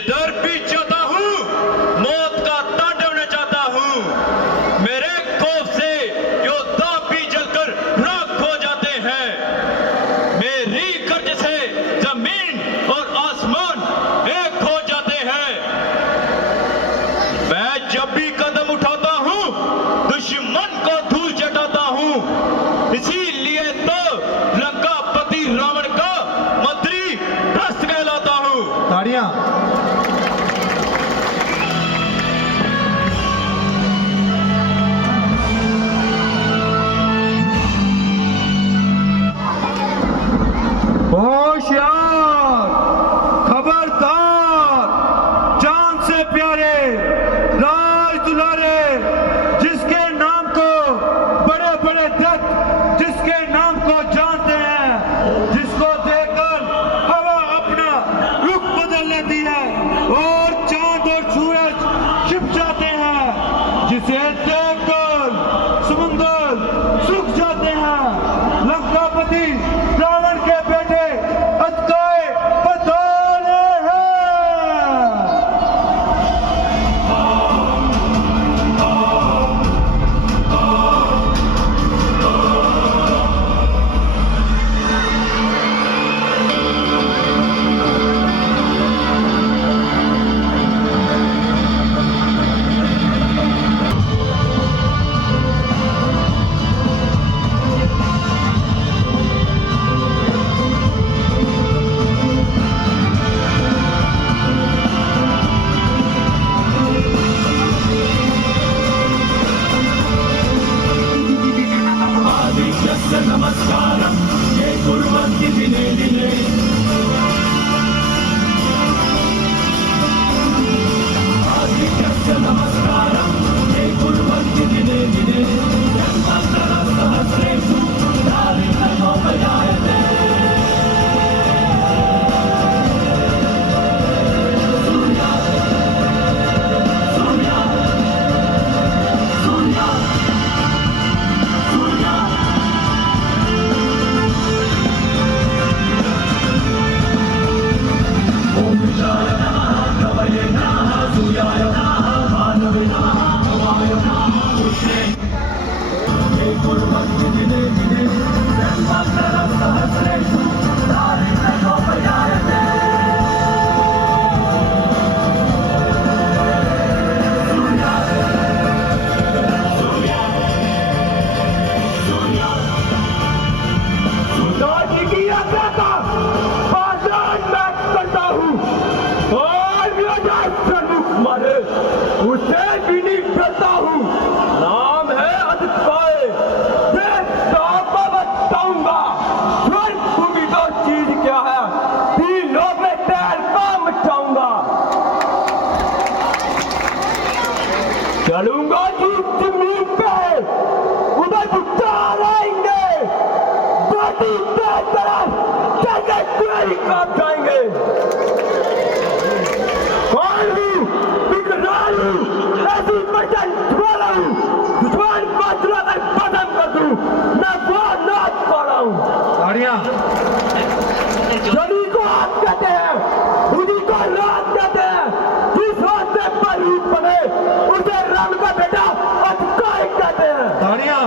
जिधर भी जाता हूँ मौत का तांडव नचाता हूँ। मेरे खौफ से योद्धा भी जलकर राख हो जाते हैं। मेरी गर्ज से जमीन और आसमान एक हो जाते हैं। मैं जब भी कदम उठाता हूँ दुश्मन को धूल चटाता हूँ। इसीलिए तो लंकापति रावण का मंत्री भ्रष्ट कहलाता हूँ। ताड़ियां। होशियार, खबरदार, जान से प्यारे, राज दुलारे, जिसके नाम को बड़े बड़े दत्त जिसके नाम को जानते हैं, जिसको देखकर हवा अपना रुख बदल लेती है और चांद और सूरज छिप जाते हैं, जिसे देखकर समुंदर सूख जाते हैं। लंकापति रावण के बेटे अतकाय पधारे हैं। उसे भी नहीं करता हूँ। नाम है अतकाय। बताऊंगा स्वर्ग भूमि दो चीज क्या है, तीनों में तहलका मचाऊंगा। चलूंगा जी जमीन पे, उधर भुट्टार आएंगे, बाटी तेज तरफ जगह कोई काट जाएंगे। कौन हूँ? बिगड़ाल हूँ, ऐसी बचन वाला हूँ। दुश्मन को चुराकर खत्म कर दूं, मैं वो नाच पा हूँ। ताड़ियां। जली को आग कहते हैं, उन्हीं को रात कहते हैं। जिस रास्ते पर रूप बने उसे राम का बेटा अतकाय कहते हैं। ताड़ियां।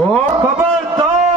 ओ खबरदार,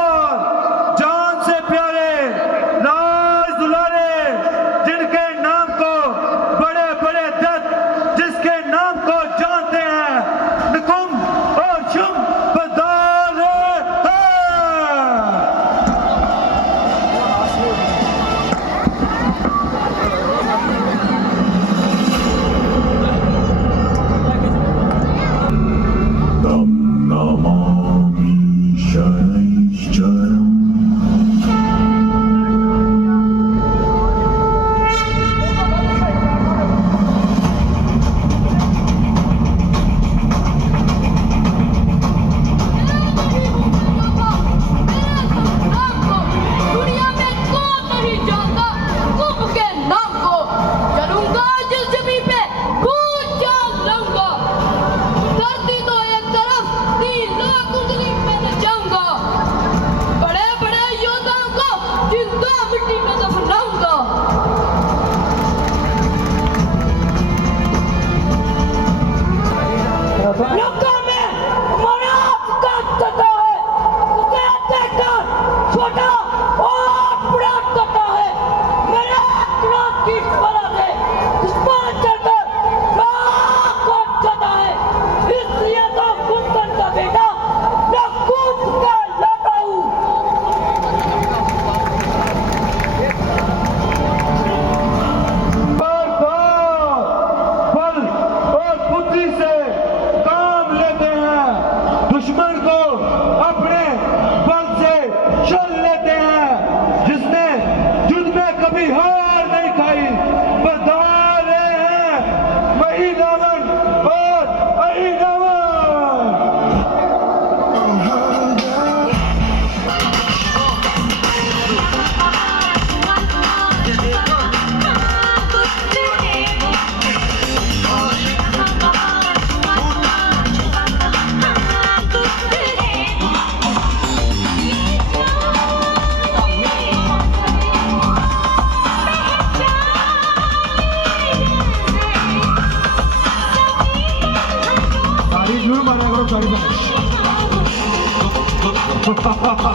पिताजी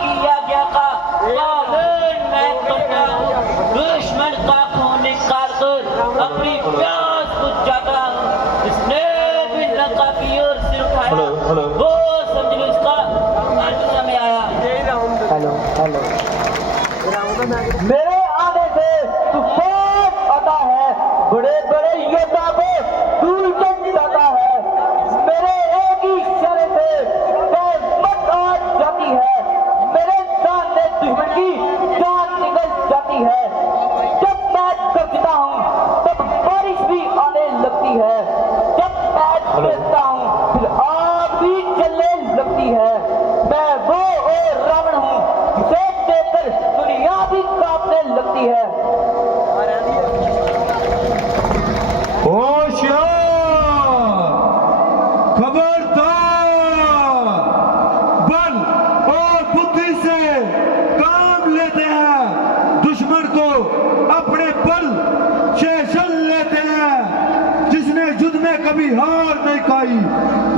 की आज्ञा का पालन मैं करता हूँ, दुश्मन का खून निकाल कर अपनी प्यास बुझाता हूँ। जिसने भी लंका की ओर सिर उठाया वो समझ लो इसका अंत समय आया। मेरे आने से तूफान आता है, बड़े बड़े योद्धा को दूर कर जाता है। मेरे एक ही इशारे से मत आ जाती है, मेरे सामने दुश्मन की जान निकल जाती है। जब मैं करता हूँ तब बारिश भी आने लगती है, जब मैं चलता हूँ फिर आग भी जलने लगती है। मैं वो और रावण हूँ जिसे देखकर दुनिया भी कांपने लगती है। होशियार, खबरदार, बल और बुद्धि से काम लेते हैं, दुश्मन को अपने बल से चल लेते हैं। जिसने युद्ध में कभी हार नहीं खाई,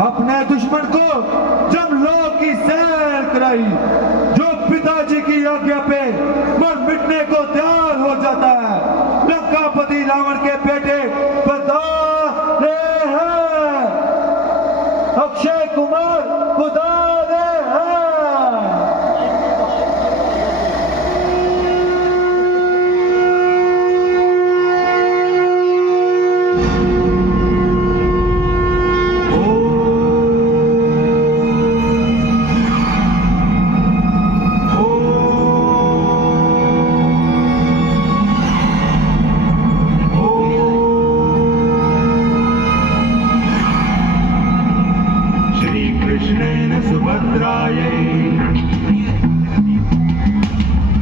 अपने दुश्मन को जमलोक की सैर कराई, जो पिताजी की आज्ञा पे मर मिटने को तैयार हो जाता है। लंकापति रावण के बेटे बता रहे हैं, अक्षय कुमार बता रहे हैं। श्रीकृष्णेन सुभद्रायै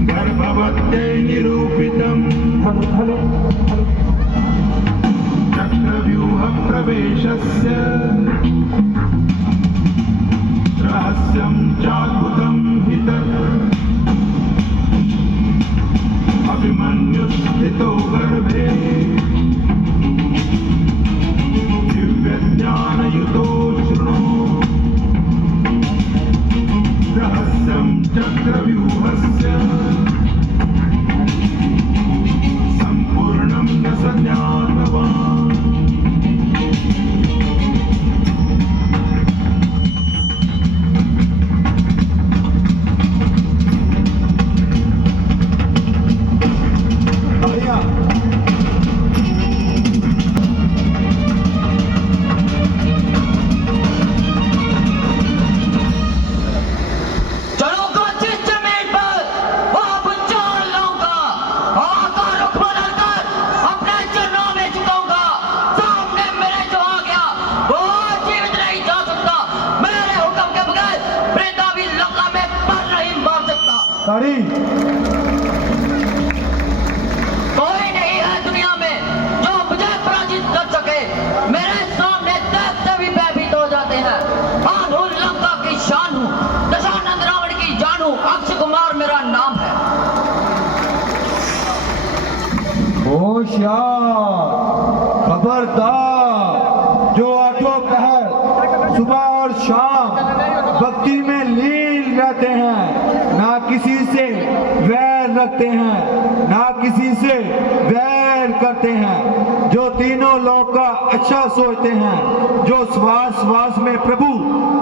गर्भवत्यै निरूपितम् चक्रव्यूहप्रवेशस्य रहस्यं चाद्भुतं हि तत् अभिमन्युस्थितो गर्भे दिव्यज्ञानयुतो शृणु रहस्यं चक्रव्यूहस्य सम्पूर्णं न स ज्ञातवान्। चलूंगा जिस जमीन पर वहाँ भूचाल लाऊंगा, आका रुख बदलकर अपने चरणों में झुकाऊंगा। सामने मेरे जो आ गया वो जीवित नहीं जा सकता, मेरे हुक्म के बगैर प्रेता भी लंका में पर नहीं मार सकता। ताड़ी कोई नहीं है दुनिया में जो मुझे पराजित कर सके। मेरे सामने देखते भी भयभीत हो जाते हैं। आनू लंका की शान हूँ, दशानंद रावण की जान हूँ, अक्षय कुमार मेरा नाम है। होशियार, खबरदार, जो आठों पहर सुबह और शाम भक्ति में लीन रहते हैं, ना किसी से वैर रखते हैं, ना किसी से वैर करते हैं, जो तीनों लोग का अच्छा सोचते हैं, जो श्वास श्वास में प्रभु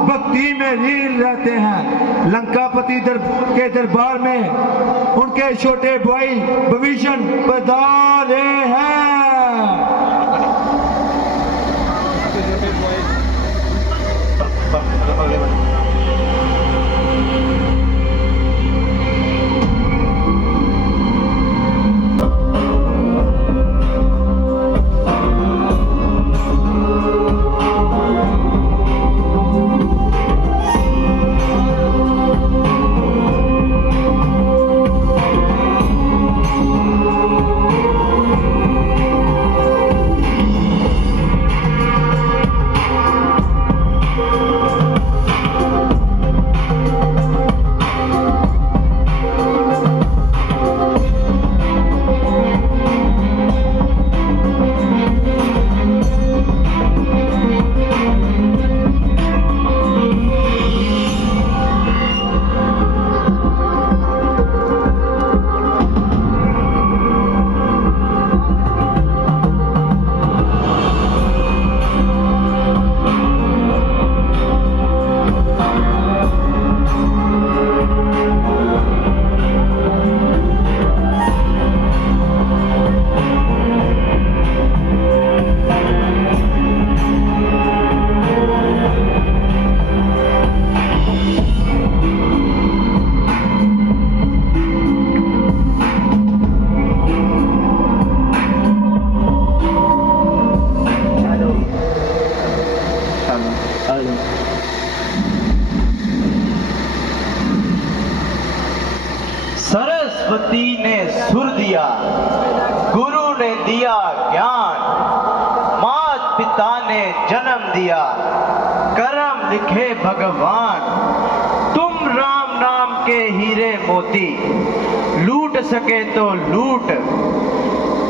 भक्ति में लीन रहते हैं। लंकापति के दरबार में उनके छोटे भाई भविष्य बता रहे हैं। ज्ञान, मात पिता ने जन्म दिया, कर्म लिखे भगवान। तुम राम नाम के हीरे मोती, लूट सके तो लूट,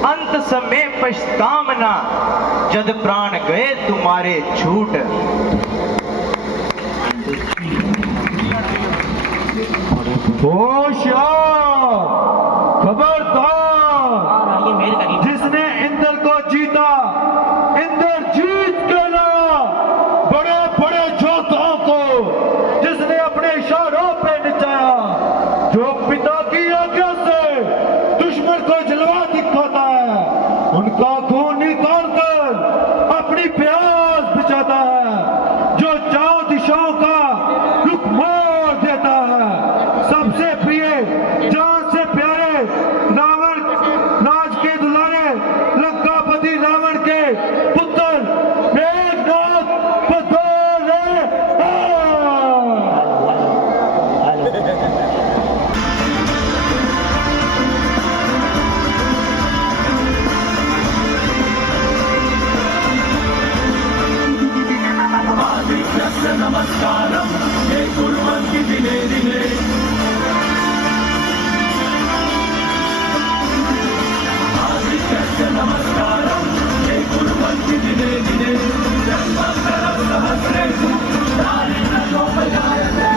अंत समय पछतावना, जद प्राण गए तुम्हारे छूट। होशियार, खबरदार, जिसने इंद्र को जीता, इंद्र जीत के लाया बड़े बड़े योद्धाओं को, जिसने अपने इशारों पे नचाया, जो पिता की आज्ञा से दुश्मन को जलवा दिखाता है, उनका खून निकाल कर अपनी प्यास बुझाता है, जो चारों दिशाओं का रुख मोड़ देता है। सबसे प्रिय, जान से प्यारे रावण, राज के दुलारे, लंकापति रावण के पुत्र मेघनाद पधारे। नमस्कारम ये कुर्वन्ति दिने दिने आदित्यस्य नमस्कारम ये कुर्वन्ति दिने दिने जन्मान्तरं सहस्रेषु दारिद्र्योपजायते।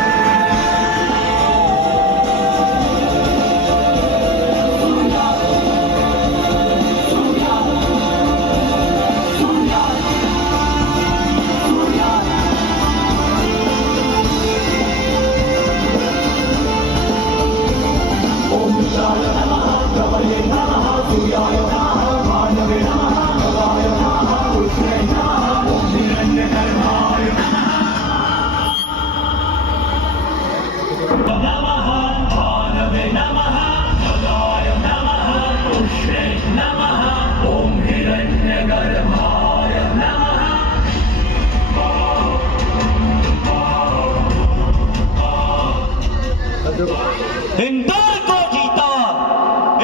इंदौर को जीता,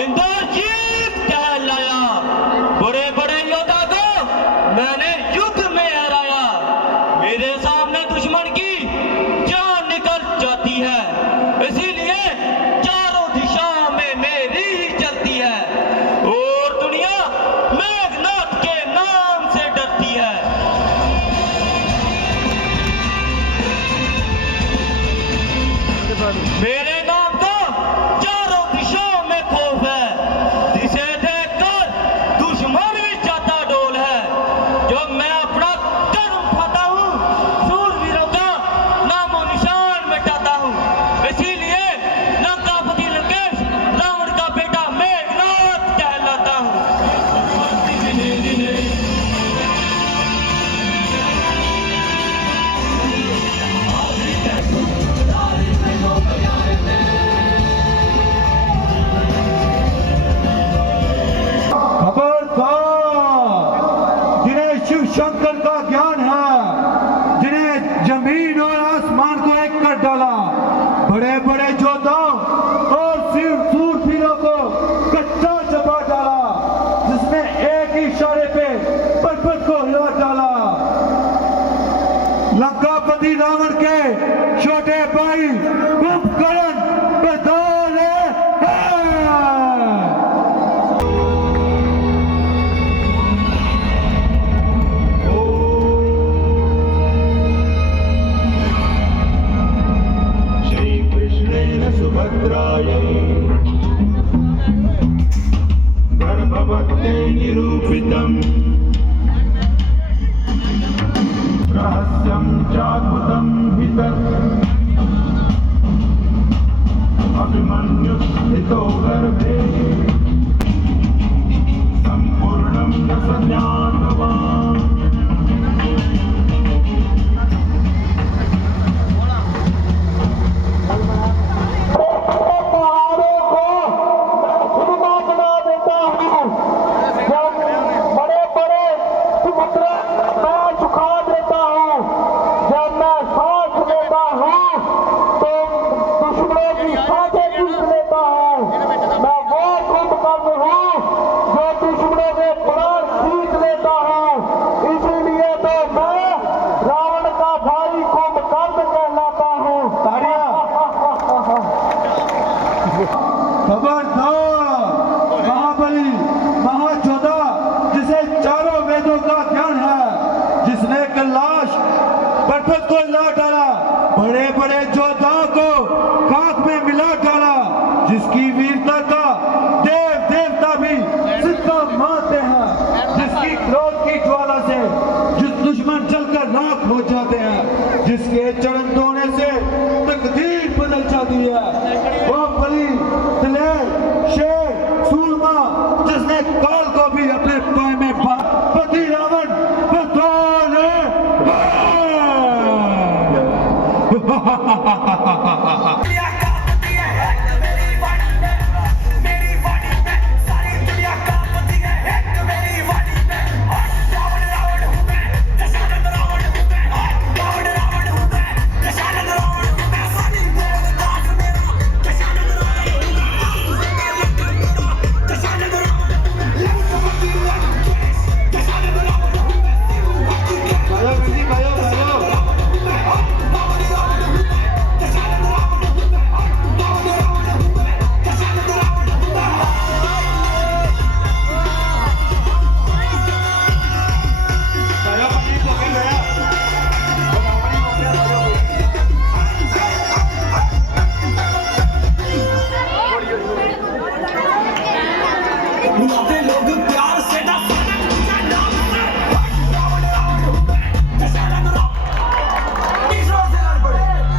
इंदौर जीत कहलाया, बड़े बड़े योद्धा को मैंने युद्ध में हराया। मेरे सामने दुश्मन की जान निकल जाती है, इसीलिए चारों दिशाओं में मेरी ही चलती है और दुनिया मेघनाद के नाम से डरती है। मेरे नाम को चारों दिशाओं में खौफ है, जिसे देखकर दुश्मन भी जाता डोल है। जब मैं अपना कर्म उठाता हूँ, सूरवीरों का नामो निशान मिटाता हूँ, इसीलिए लंकापति लंकेश रावण का बेटा मेघनाद कहलाता हूँ। खबरदार, जिन्हें शिव शंकर का ज्ञान है, जिन्हें जमीन और आसमान को एक कर डाला, बड़े बड़े योद्धाओं और सूरवीरों को कच्चा चबा डाला, जिसने एक ही इशारे पे पर्वत को हिला डाला। लंकापति रावण के छोटे भाई कुंभकर्ण पधारे हैं। श्रीकृष्णेन सुभद्रायै गर्भवत्यै निरूपितम् रहस्यं चाद्भुतं हि तत् अभिमन्युस्थितो गर्भे सम्पूर्णं न स ज्ञातवान्। पहाड़ों को सुरमा बना देता हूँ, जब बड़े बड़े समुद्र मैं सुखा देता हूँ, जब मैं सांस लेता हूँ तो दुश्मनों की सांसें खींच लेता हूँ। मैं खुद को हिला डाला, बड़े बड़े योद्धाओं को खाक में मिला डाला, जिसकी वीरता का देव देवता भी सिक्का मानते हैं, जिसकी क्रोध की ज्वाला से जिस दुश्मन जलकर राख हो जाते हैं, जिसके चरण धोने से तकदीर बदल जाती है, वो बलि दिलेर शेर सूरमा, जिसने काल को भी अपने पाए में पति रावण बतौर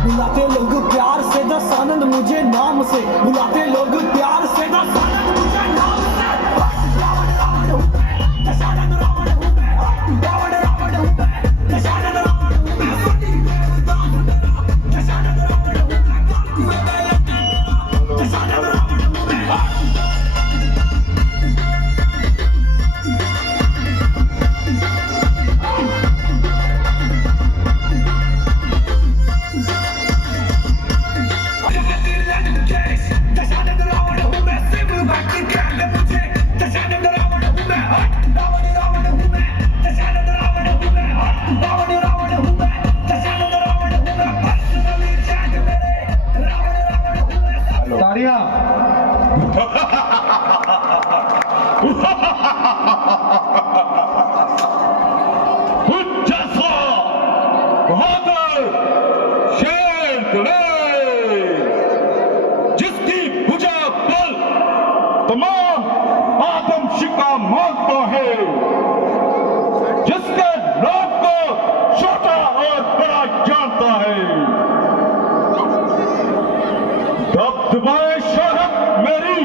बुलाते लोग प्यार से दस आनंद मुझे नाम से, बुलाते लोग प्यार से दस आनंद मुझे नाम से। रावण रावण हूँ मैं, दशानन रावण हूँ मैं, रावण रावण हूँ मैं, दशानन रावण हूँ मैं, सती देवता दशानन रावण हूँ मैं, दशानन रावण हूँ मैं। ताड़ियां जैसा बहादुर शेर दिलेर, जिसकी भुजा बल तमाम आदम शिका मानता है, जिसके नाम को छोटा और बड़ा जानता है। दबदबाए शहर मेरी,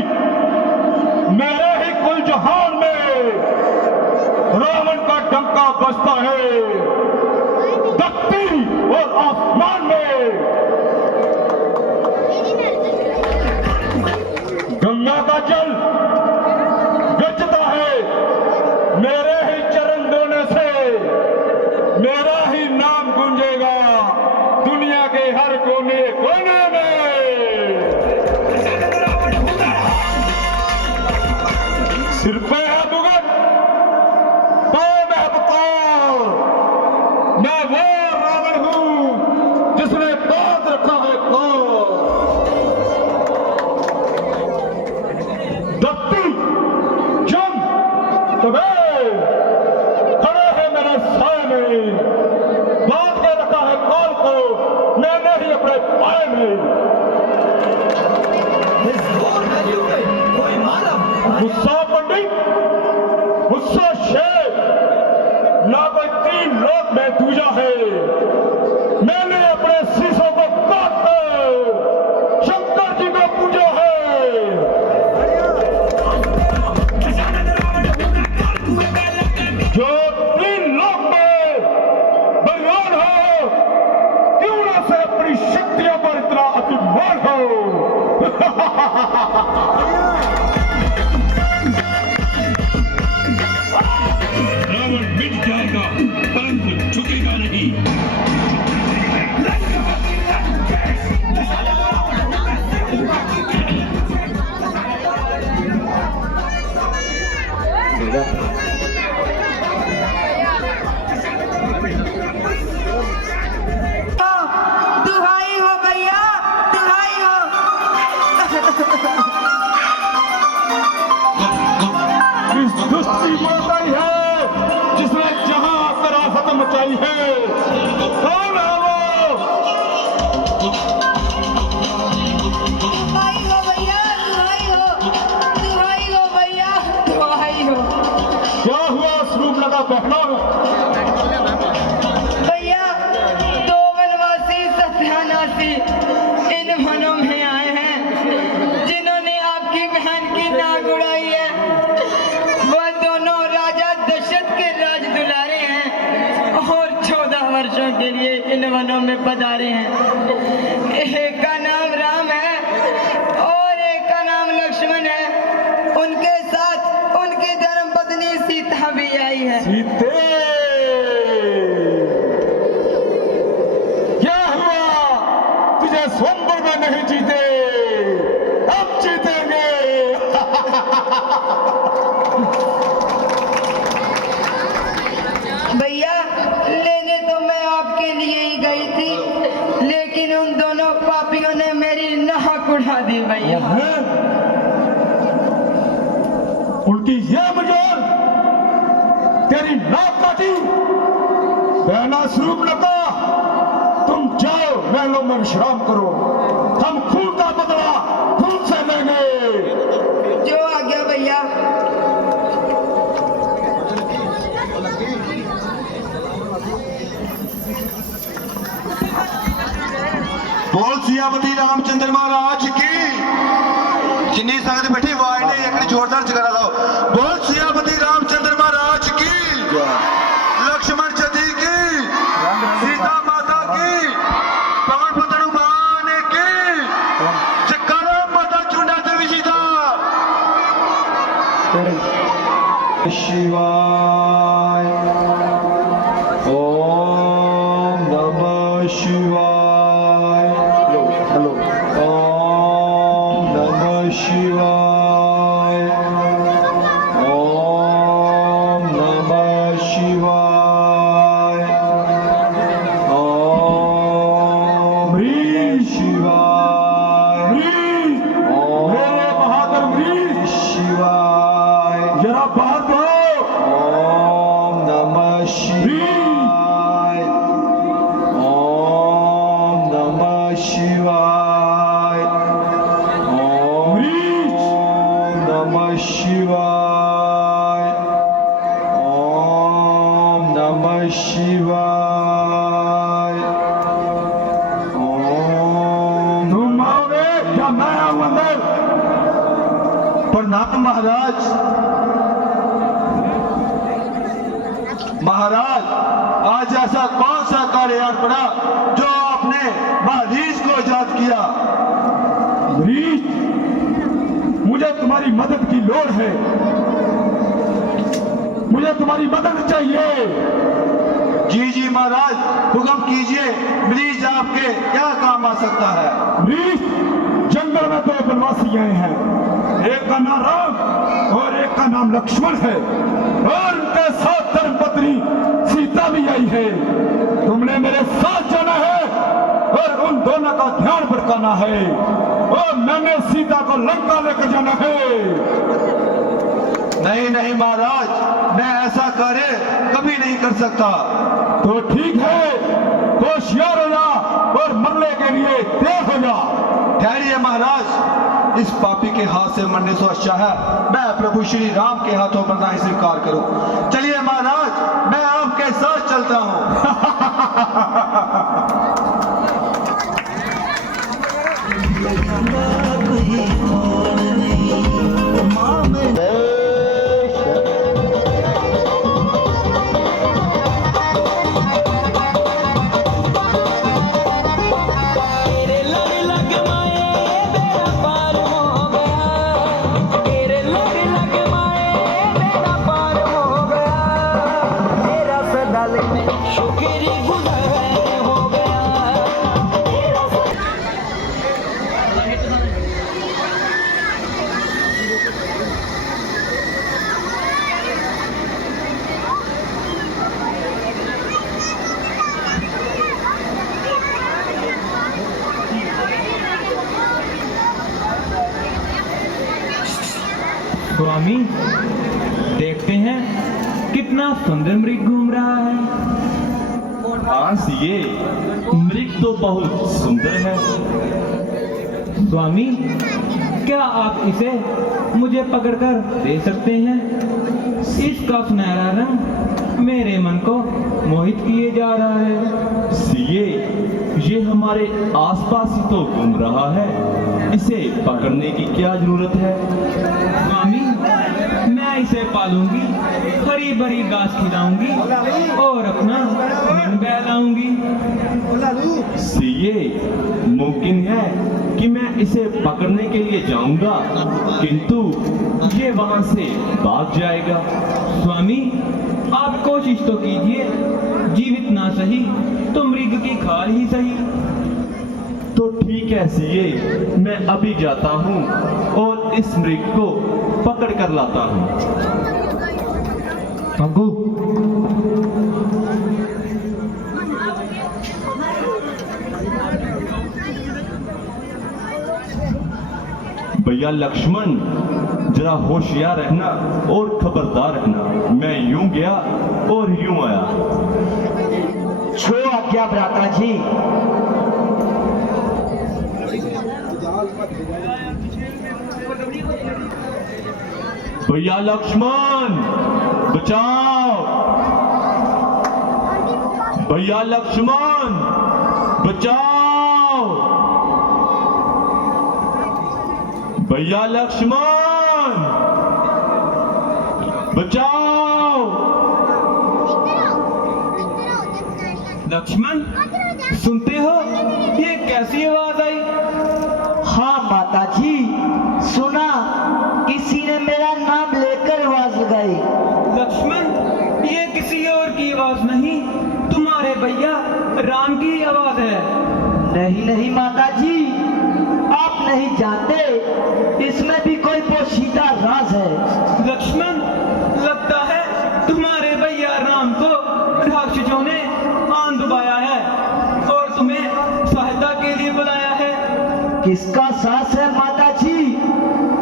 मेरे ही कुल जहान में रावण का डंका बजता है, धरती और आसमान में। गंगा का जल गजता है मेरे ही चरण धोने से, मेरा ही नाम गूंजेगा दुनिया के हर कोने कोने में। सिर पे है मुगट, पाँव में है बतौर, मैं वो रावण हूं जिसने बांध रखा है कौर। दत्ती जम तबे खड़े हैं मेरे साए में, बांध के रखा है कौर को मैंने ही अपने पाए में। गुस्सा पंडित, गुस्सा शेर, ना कोई तीन लोक में दूजा है। मैंने अपने शीशों को काट कर शंकर जी को पूजा है। जो तीन लोक में बलवान हो, क्यों ना से अपनी शक्तियों पर इतना अभिमान हो। रावण मिट जाएगा परंतु झुकेगा नहीं। दुहाई हो भैया, दुहाई हो। इस दुष्टी माता ही है जिसने जहां आकर आफत चाहिए। कौन है वो? दुहाई हो भैया, दुहाई हो, दुहाई हो भैया, दुहाई हो। क्या हुआ स्वरूप लगा बहना? भैया, दो वनवासी सत्यानाशी इन वनों में आए हैं जिन्होंने आपकी बहन की नाक उड़ाई है। वह दोनों राजा दशरथ के राज दुलारे हैं और 14 वर्षों के लिए इन वनों में पधारे हैं। एक का नाम राम है और एक का नाम लक्ष्मण है। उनके साथ उनकी धर्मपत्नी सीता भी आई है। सीते, क्या हुआ? तुझे स्वयंवर में नहीं जीते, अब जीतेंगे। भैया, लेने तो मैं आपके लिए ही गई थी, लेकिन उन दोनों पापियों ने मेरी नाक उड़ा दी भैया। उल्टी ये मजाल, तेरी नाक काटी। बहना स्वरूप लगा, तुम जाओ महलों में विश्राम करो। हम खून का बदला खून से लेंगे। जो आ गया भैया। बोल सियापति रामचंद्र महाराज की। जिन्नी संगत बैठी वाई ने एक जोरदार जगह लगाओ। बोल सियापति रामचंद्र महाराज की, लक्ष्मण जी की, सीता माता की, पवन पुत्र हनुमान की, जयकारा माता चुंडा देवी सीता। शिवाय, ओम नमः शिवाय। हेलो, ओम नमः शिवाय, ओम नमः शिवाय, ओम ह्रीं शिवाय, ओम मेरे बहादुर वीर, शिवाय, जरा बाहर दो। ओम नमः शिवाय, ओम नमः शिवाय, ओम नमः शिवाय, ओम नमः शिवाय, ओम। तुम आओगे या मैं आऊं अंदर? प्रणाम महाराज। महाराज, आज ऐसा कौन सा कार्य आन पड़ा जो आपने महारीज को आजाद किया? रीच, मुझे तुम्हारी मदद की लोड़ है। मुझे तुम्हारी मदद चाहिए। जी जी महाराज, हुक्म कीजिए। मरीज आपके क्या काम आ सकता है? रीच, जंगल में दो वनवासी आए हैं। एक का नाम राम और एक का नाम लक्ष्मण है, और उनके साथ धर्मपत्नी सीता भी आई है। तुमने मेरे साथ जाना है और उन दोनों का ध्यान भटकाना है, और मैंने सीता को लंका लेकर जाना है। नहीं नहीं महाराज, मैं ऐसा कार्य कभी नहीं कर सकता। तो ठीक है, होशियार हो जा और मरने के लिए तैयार हो जा। ठहरिए महाराज, इस पापी के हाथ से मरने से अच्छा है मैं प्रभु श्री राम के हाथों मरना ही स्वीकार करूं। चलिए महाराज, मैं आपके साथ चलता हूं। स्वामी, देखते हैं कितना सुंदर मृग घूम रहा है। हाँ सीए, मृग तो बहुत सुंदर है। स्वामी, क्या आप इसे मुझे पकड़कर दे सकते हैं? इसका सुनहरा रंग मेरे मन को मोहित किए जा रहा है। सीए, ये हमारे आसपास ही तो घूम रहा है, इसे पकड़ने की क्या जरूरत है? स्वामी, मैं इसे पालूंगी, हरी भरी घास खिलाऊंगी और अपना मन बहलाऊंगी। सीए, मुमकिन है कि मैं इसे पकड़ने के लिए जाऊंगा, किंतु ये वहां से भाग जाएगा। स्वामी, आप कोशिश तो कीजिए, जीवित ना सही तो मृग की खाल ही सही। तो ठीक है सीए, मैं अभी जाता हूँ और इस मृग को पकड़ कर लाता हूँ। पंकु, भैया लक्ष्मण, जरा होशियार रहना और खबरदार रहना। मैं यूं गया और यूं आया। छो आज्ञा भ्राता जी। भैया लक्ष्मण, बचाओ! भैया लक्ष्मण, बचाओ! भैया लक्ष्मण, बचाओ! लक्ष्मण, सुनते हो? ये कैसी आवाज आई? हाँ माता जी, सुना, किसी ने मेरा नाम लेकर आवाज लगाई। लक्ष्मण, ये किसी और की आवाज नहीं, तुम्हारे भैया राम की आवाज है। नहीं नहीं माता जी, आप नहीं जानते, इसमें भी कोई पोशीदा राज है। लक्ष्मण, लगता है तुम्हारे भैया राम को राक्षसों ने आन डुबाया है और तुम्हें सहायता के लिए बुलाया है। किसका साहस है माता जी,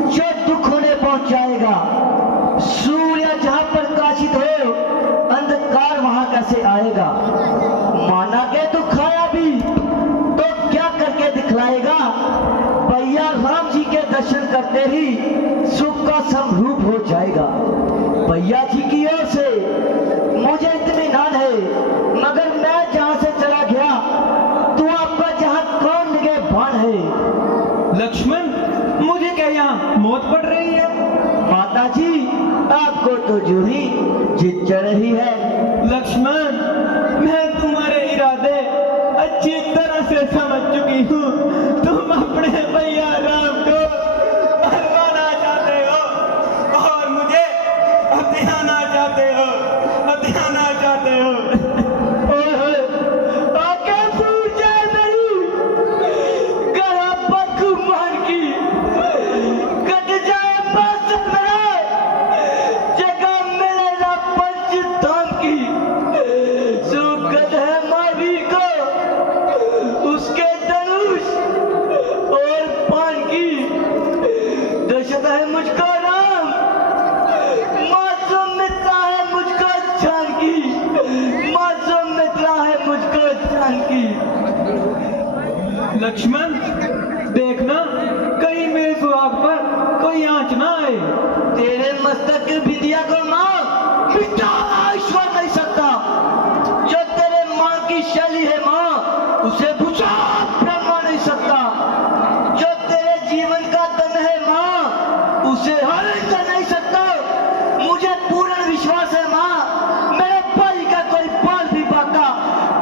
जो दुख उन्हें पहुंचाएगा? सूर्य जहां प्रकाशित हो, अंधकार वहां कैसे आएगा? माना के दुख आया भी तो क्या करके दिखलाएगा? भैया राम जी के दर्शन करते ही सुख का समरूप हो जाएगा। भैया जी की ओर से मुझे इत्मीनान है, मगर मैं जहां से चला गया तो आपका जहां कौन निगाह बाण है। लक्ष्मण, मुझे क्या यहाँ मौत पड़ रही है? माता जी, आपको तो जो ही जिद चढ़ रही है। लक्ष्मण, मैं तुम्हारे इरादे अच्छी तरह से समझ चुकी हूँ। तुम अपने भैया राम को मरवाना चाहते हो और मुझे हथियाना चाहते हो, हथियाना चाहते हो। ओए, आगे सूझे नहीं, गला पग मार की कट जाए बस मेरा, जगह मिलेगा पंचधाम की। सुगंध है मावी को उसके धनुष और पान की, दशत है मुझको राम, मासूम मित्र है मुझको जानकी, मासूम मित्र है मुझको जानकी। लक्ष्मण, देखना कहीं मेरे सुहाग पर कोई आंच ना आए। तेरे मस्तक की विद्या को मां मिटा ईश्वर नहीं सकता। जो तेरे मां की शैली है मां, उसे बुझा ब्रह्मा नहीं सकता। जो तेरे जीवन का तन है मां, उसे हर कर नहीं सकता। मुझे पूर्ण विश्वास है मां, मेरे भाई का कोई बाल भी बाका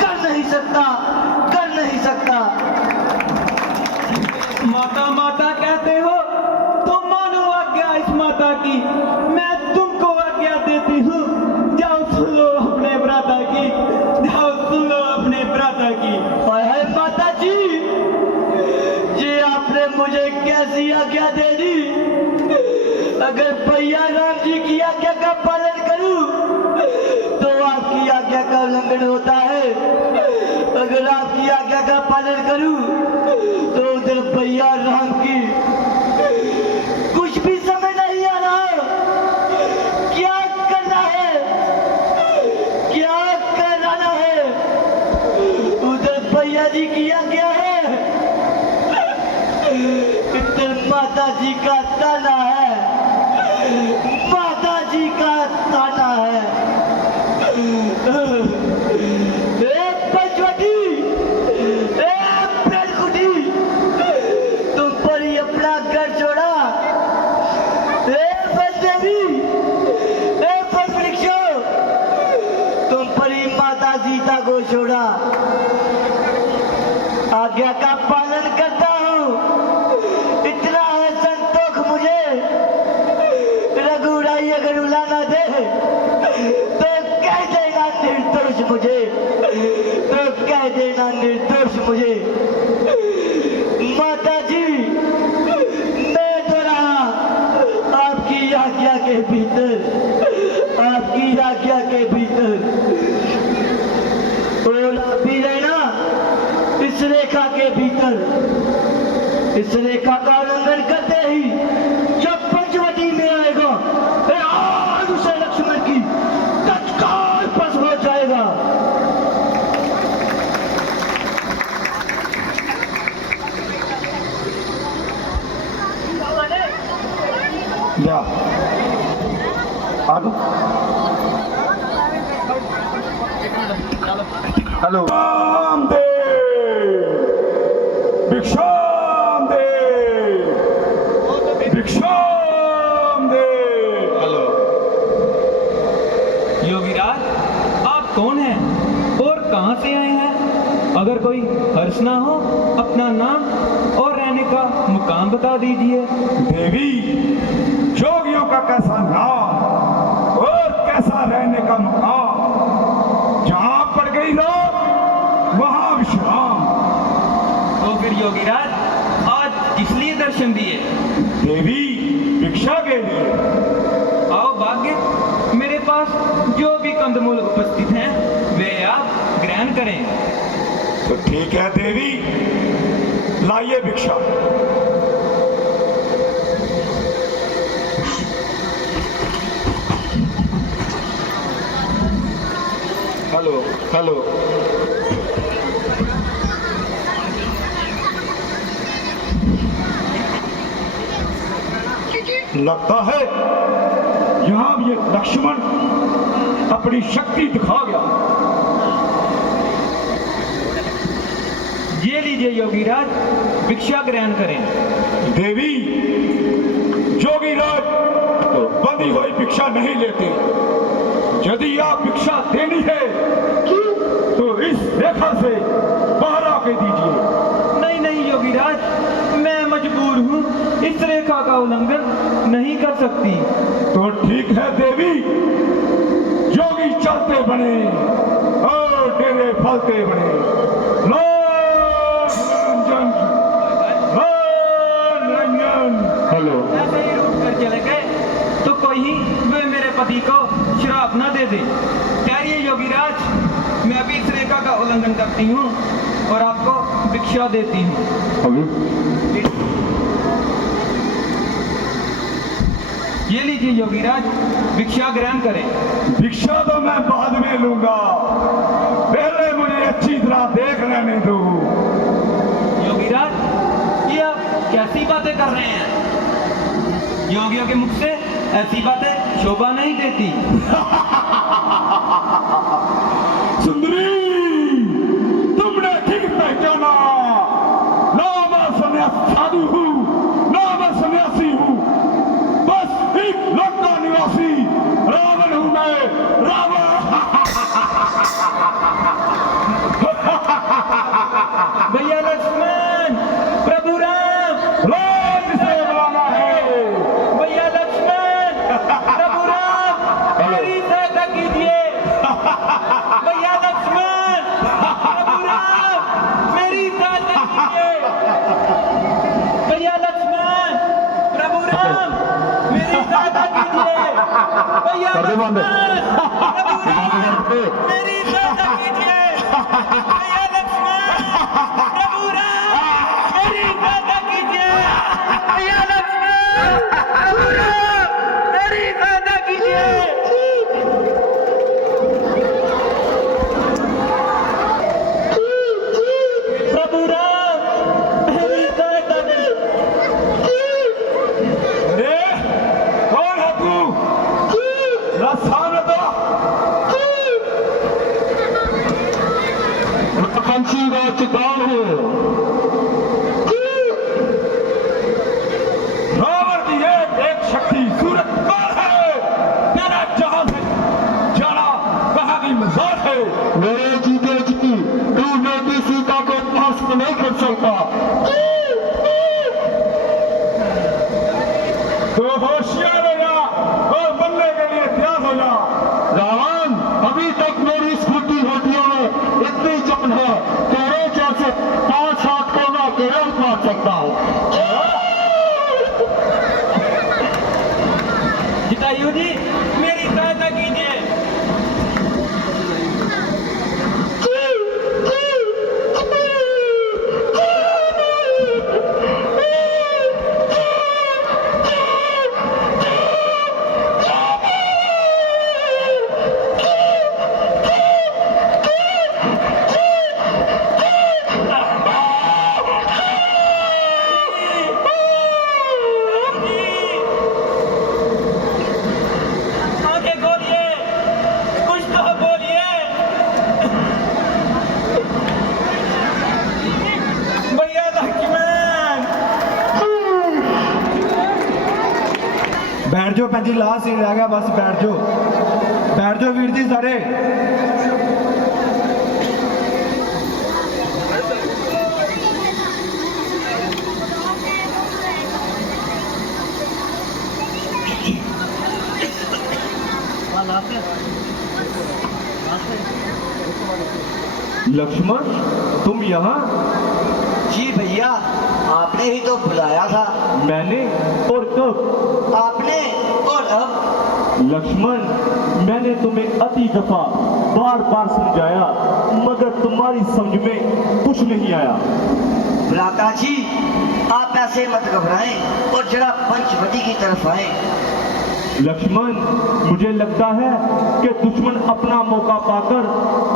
कर नहीं सकता, कर नहीं सकता। माता माता कहते हो तो मानो आज्ञा इस माता की, मैं तुमको आज्ञा देती हूँ। जाओ सुन लो अपने भ्राता की, जाओ सुन लो अपने भ्राता की। हाय माता जी, ये आपने मुझे कैसी आज्ञा दे दी? अगर भैया राम जी की आज्ञा का पालन करूं तो आपकी आज्ञा का उल्लंघन होता है। अगर आपकी आज्ञा का पालन करूं तो उधर भैया राम की कुछ भी समझ नहीं आ रहा। क्या करना है, क्या कराना है? माता जी किया क्या है? इधर माता जी का ताना है, माता जी का ताना है। ए पंचवटी, ए बेलकुटी, तुम पर ही अपना घर छोड़ा। ए बलदेवी, ए वृक्षो, तुम पर ही माता सीता को छोड़ा। आज्ञा का पालन करता हूँ, इतना है संतोष मुझे। रघुराई अगर रुला ना दे तो कह देना निर्दोष मुझे, तो कह देना निर्दोष मुझे। माता जी, मैं तो रहा आपकी आज्ञा के भीतर, आपकी आज्ञा के भीतर। और आप भी रहना इस रेखा के भीतर। इस रेखा का उल्लंघन करते ही जब पंचवटी में आएगा, आज उसे लक्ष्मण की तत्काल पस हो जाएगा। जा आगो। हेलो भिक्षाम दे, भिक्षाम दे। हेलो योगीराज, आप कौन हैं और कहां से आए हैं? अगर कोई हर्ष ना हो, अपना नाम और रहने का मुकाम बता दीजिए। देवी, जोगियों का कैसा नाम और कैसा रहने का मुकाम, जहां पड़ गई लोग वहां विश्राम। तो फिर योगीराज, आज किस लिए दर्शन दिए? देवी, भिक्षा के लिए। आओ भाग्य, मेरे पास जो भी कंदमूल उपस्थित हैं वे आप ग्रहण करें। तो ठीक है देवी, लाइए भिक्षा। हेलो हेलो लगता है यहां ये लक्ष्मण अपनी शक्ति दिखा गया। ये लीजिए योगीराज, भिक्षा ग्रहण करें। देवी, जोगीराज बंदी हुई भिक्षा नहीं लेते। यदि आप भिक्षा देनी है तो इस रेखा से बाहर आके दीजिए। नहीं नहीं योगीराज, मैं मजबूर हूँ, इस रेखा का उल्लंघन नहीं कर सकती। तो ठीक है देवी, जोगी चलते बने और डेरे फलते बने। निरंजन, निरंजन। हेलो ऐसे ही रूठ कर चले गए तो कोई ही वे मेरे पति को श्राप न दे दे। ठहरिए योगीराज, मैं अभी इस रेखा का उल्लंघन करती हूँ और आपको भिक्षा देती हूँ। ये लीजिए योगीराज, भिक्षा ग्रहण करें। भिक्षा तो मैं बाद में लूंगा, पहले मुझे अच्छी तरह देख लेने दो। योगीराज, ये आप कैसी बातें कर रहे हैं? योगियों के मुख से ऐसी बातें शोभा नहीं देती। सुंदरी, तुमने ठीक पहचाना, ना मैं साधु हूँ, ना मैं सन्यासी हूँ, बस एक लोक का निवासी रावण हूँ मैं, रावण। भैया लक्ष्मण, प्रभु राम, लोग इसे बुलाना है। भैया लक्ष्मण, प्रभु राम, मेरी सहायता कीजिए। भैया लक्ष्मण, प्रभु राम, मेरी सहायता कीजिए। भैया लक्ष्मण, प्रभु राम, मेरी सहायता कीजिए। भैया लक्ष्मण, प्रभु राम, मेरी सहायता कीजिए। भैया लक्ष्मण, प्रभु राम, मेरी सहायता कीजिए। भैया लक्ष्मण, प्रभु राम, मेरी सहायता कीजिए। सच कौन है? रावण की एक शक्ति सूरत कौन है? तेरा जहाज है जाना कहाँ की मजाक है? मेरे जीते जी तू बेटी सीता को नष्ट नहीं कर सकता। तो होशियार हो जा और बनने के लिए तैयार हो जा। रावण, अभी तक मेरी स्फूर्ति हड्डियों में इतनी जमन है, तेरे जैसे 5 हाथ को मैं केवल मार सकता हूँ। जटायु जी मेरी सहायता कीजिए। आंखें खोलिए, कुछ तो बोलिए। भैया लक्ष्मण, बैठ जाओ पैंजी, लास्ट सीन रह गया, बस बैठ जाओ वीर जी सारे। लक्ष्मण, तुम यहाँ? जी भैया, आपने ही तो बुलाया था। मैंने? और कब? आपने और अब? लक्ष्मण, मैंने तुम्हें अति दफा बार बार समझाया, मगर तुम्हारी समझ में कुछ नहीं आया। भ्राता जी, आप ऐसे मत घबराएं और जरा पंचवटी की तरफ आए। लक्ष्मण, मुझे लगता है कि दुश्मन अपना मौका पाकर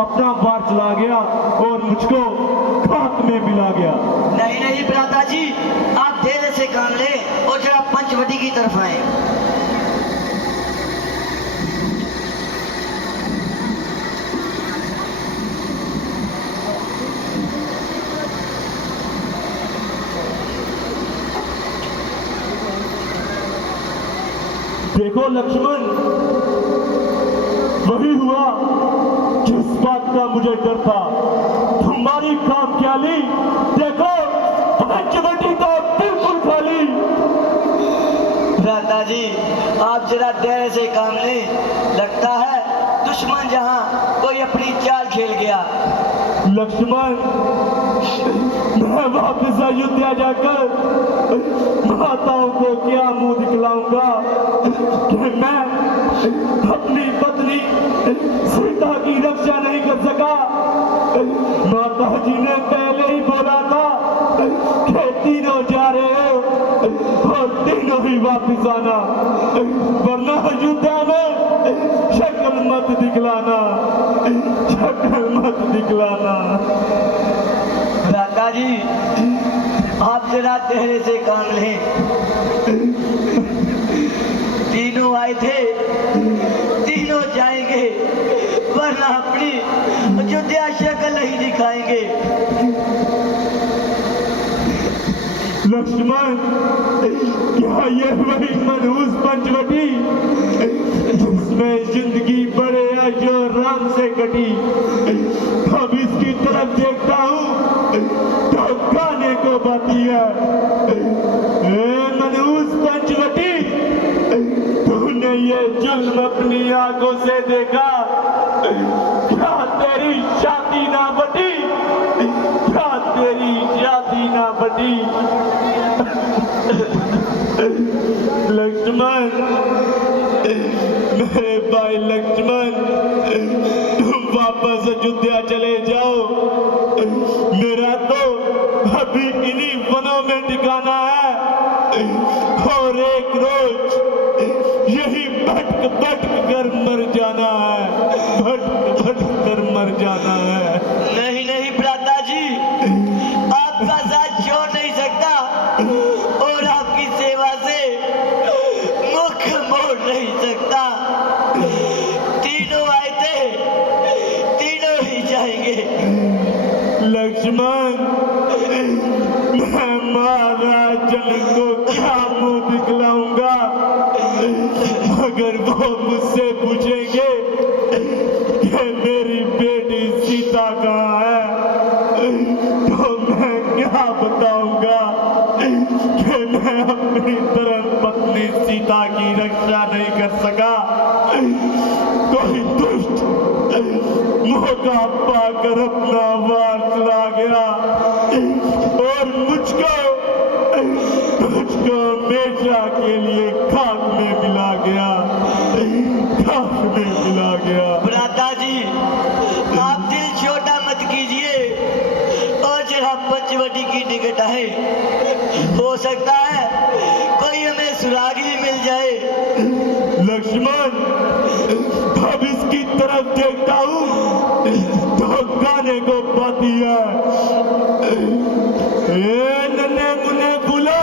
अपना वार चला गया और मुझको खाक में मिला गया। नहीं नहीं भ्राता जी, आप धैर्य से काम लें और जरा पंचवटी की तरफ आए। देखो लक्ष्मण, वही हुआ जिस बात का मुझे डर था। तुम्हारी काम क्या ली? देखो पंचवटी तो बिल्कुल खाली। भ्राता जी, आप जरा धैर्य से काम लें। लगता है दुश्मन जहां कोई अपनी चाल खेल गया। लक्ष्मण, मैं वापस अयोध्या जाकर माताओं को क्या मुंह दिखलाऊंगा कि मैं अपनी पत्नी सीता की रक्षा नहीं कर सका। माता जी ने पहले ही बोला था कि तीनों जा रहे हो और तीनों ही वापिस आना, वरना अयोध्या में शक्ल मत दिखलाना, शक्ल मत दिखलाना। भ्राता जी, आप जरा धैर्य से काम लें। तीनों आए थे, तीनों जाएंगे, वरना अपनी अयोध्या शक्ल नहीं दिखाएंगे। लक्ष्मण, क्या ये वही मनहूस पंचवटी जिसमें जिंदगी बड़े ऐशो आराम से कटी? अब इसकी तरफ देखता हूँ तो खाने को बाती है। ए मनहूस पंचवटी, तूने ये जुल्म अपनी आंखों से देखा? क्या तेरी छाती ना बटी? क्या तेरी छाती ना बटी? लक्ष्मण, मेरे भाई लक्ष्मण, तुम वापस अयोध्या चले जाओ। मेरा तो अभी इन्हीं वनों में ठिकाना है और एक रोज यही भटक भटक कर मर जाना है, भटक भटक कर मर जाना है। नहीं नहीं भ्राता जी, आपका साथ छोड़ नहीं सकता और आपकी सेवा से मुख मोड़ नहीं सकता। तीनों आए थे, तीनों ही जाएंगे। लक्ष्मण, लक्ष्मण, मैं महाराज जनक को क्या मुंह दिखलाऊंगा? अगर वो मुझसे पूछेंगे कि मेरी बेटी सीता कहाँ है, तो मैं क्या बताऊंगा कि मैं अपनी धर्म पत्नी सीता की रक्षा नहीं कर सका। कोई दुष्ट मौका पाकर अपना वार चला गया और मुझको हमेशा के लिए खाक में मिला गया, खाक में मिला गया। भ्राता जी, आप दिल छोटा मत कीजिए और जरा पंचवटी की टिकट है, हो सकता है कोई हमें सुरागी भी मिल जाए। लक्ष्मण, अब इसकी तरफ देखता हूँ तो गाने को पाती है। नन्हे मुन्ने बोलो,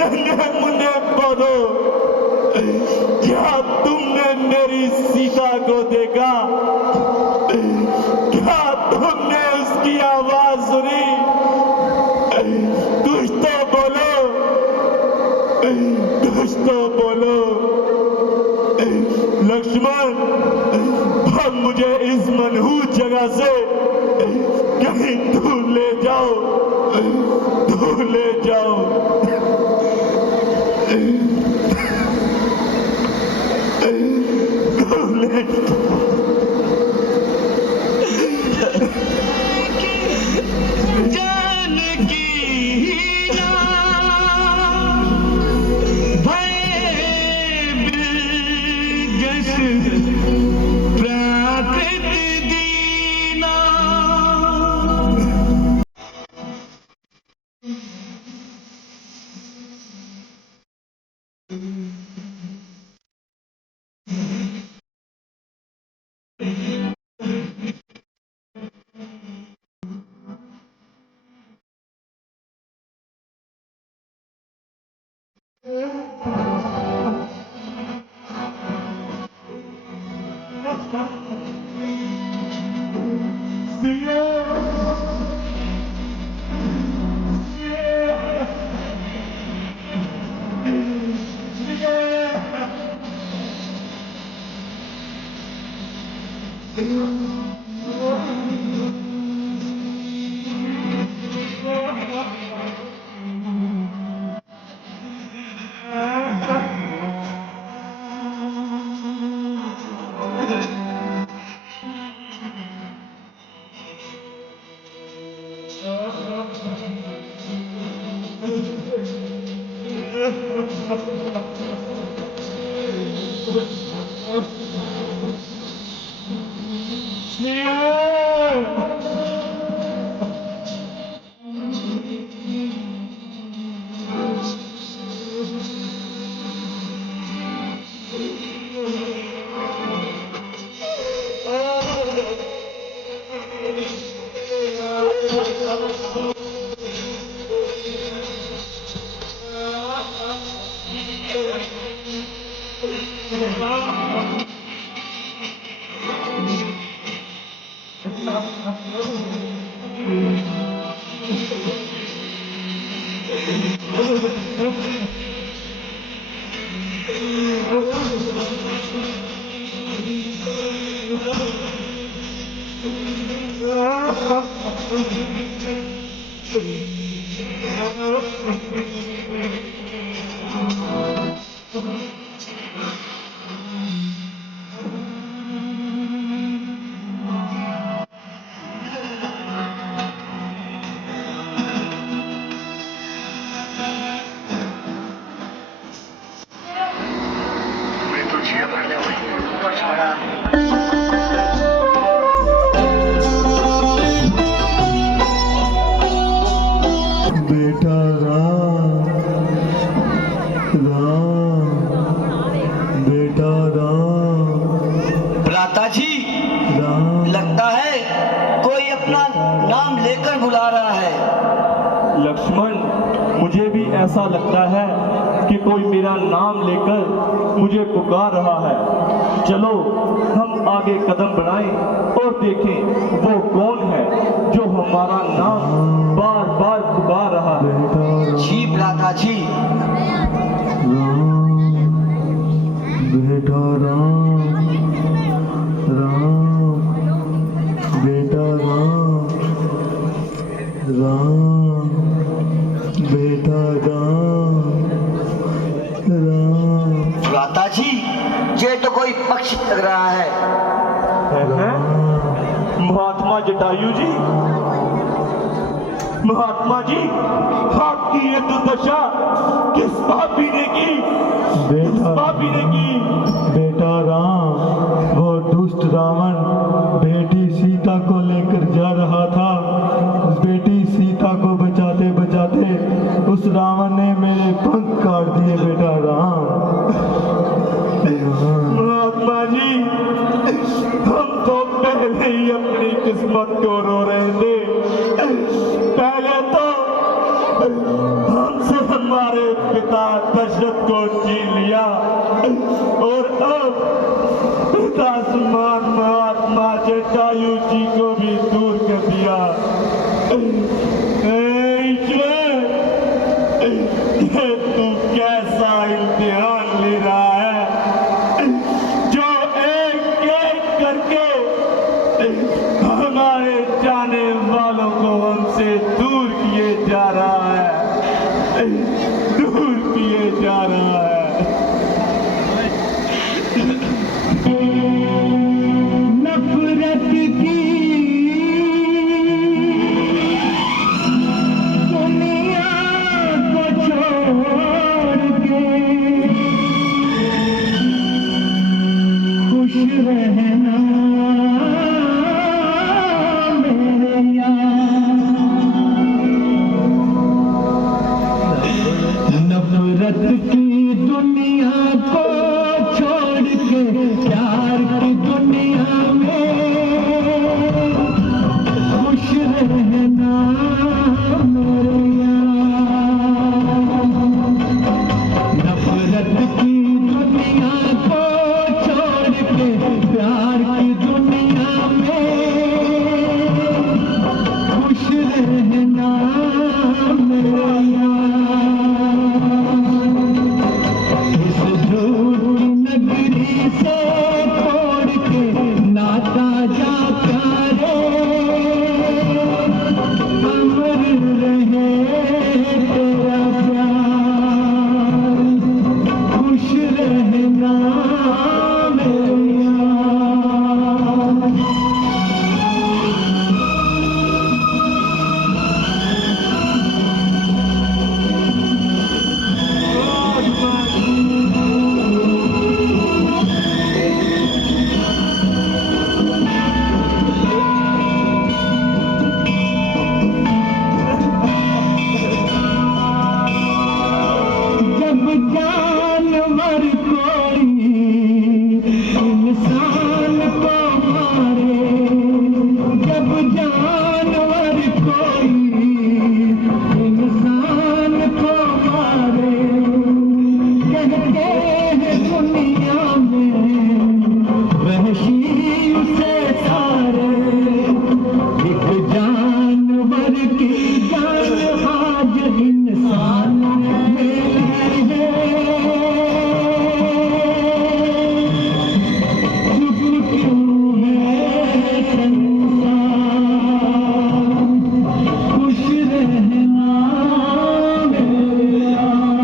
नन्हे मुन्ने बोलो, क्या तुमने मेरी सीता को देखा? क्या तुमने उसकी आवाज सुनी? कुछ तो बोलो, कुछ तो बोलो। लक्ष्मण, अब मुझे इस मनहूस जगह से कहीं दूर ले जाओ, दूर ले जाओ। दूर ले बेटा राम, बेटा राम। भ्राता जी, लगता है कोई अपना नाम लेकर बुला रहा है। लक्ष्मण, मुझे भी ऐसा लगता है कि कोई मेरा नाम लेकर मुझे पुकार रहा है। चलो हम आगे कदम बढ़ाएं और देखें वो कौन है जो हमारा नाम बार बार पुकार रहा है। जी भ्राता जी। बेटा राम, राम, बेटा राम, राम, बेटा राम, राम। भ्राता जी, ये तो कोई पक्षी लग रहा है। महात्मा जटायु जी, महात्मा जी, आपकी ये दुर्दशा किस पापी ने की? किस पापी ने की? बेटा राम, वो दुष्ट रावण बेटी सीता को लेकर जा रहा था। बेटी सीता को बचाते बचाते उस रावण ने मेरे पंख काट दिए। बेटा राम, महात्मा जी, हम तो पहले ही अपनी किस्मत को रो रहे थे। पहले तो हमसे हमारे पिता दशरथ को छीन लिया और अब पिता समान महात्मा जटायु जी को भी दूर कर दिया। ईश्वर, ये तू कैसा इम्तिहान ले रहा है जो एक एक करके हमारे जाने वालों को हमसे दूर किए जा रहा है, दूर किए जा रहा है। नफरत की दुनिया को छोड़ के खुश रहना मेरे यार। नफरत की दुनिया को छोड़ के प्यार की दुनिया में खुश रहना मेरे यार। नफरत की दुनिया को छोड़ के प्यार की दुनिया में खुश रहना मेरे यार। इस झूठी नगरी से तोड़ के नाता जा प्यारे, अमर रहे तेरा प्यार, खुश रहना मेरे यार। जब जानवर कोई इंसान को मारे, जब जानवर कोई इंसान को मारे, कहते हैं दुनिया में वहशी उसे सारे। एक जानवर की जान आज इंसान में है। चुप क्यों है संसार, खुश रहना मेरे यार।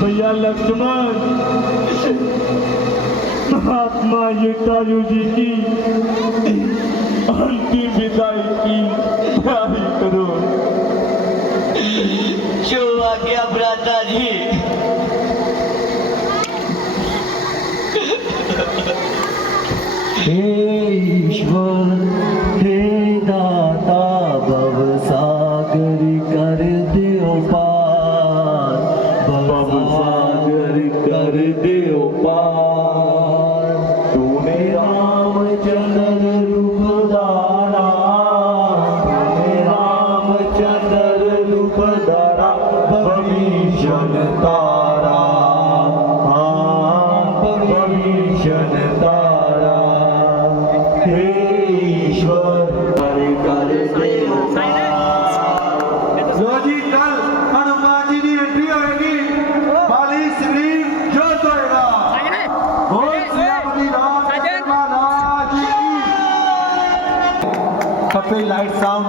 भैया लक्ष्मण, महात्मा जटायु जी की अंतिम विदाई की तैयारी करो। जो आ गया भ्राता जी। हे ईश्वर, हे दाता भवसागर कर दियो पार, भवसागर कर दियो पार। तूने रामचंद्र रूप धारा हे ईश्वर लो जी कल हनुमान जी की एंट्री होगी बाली सुग्रीव जोत होएगा बोल सियापति रामचंद्र महाराज की कपिल लाइट साउंड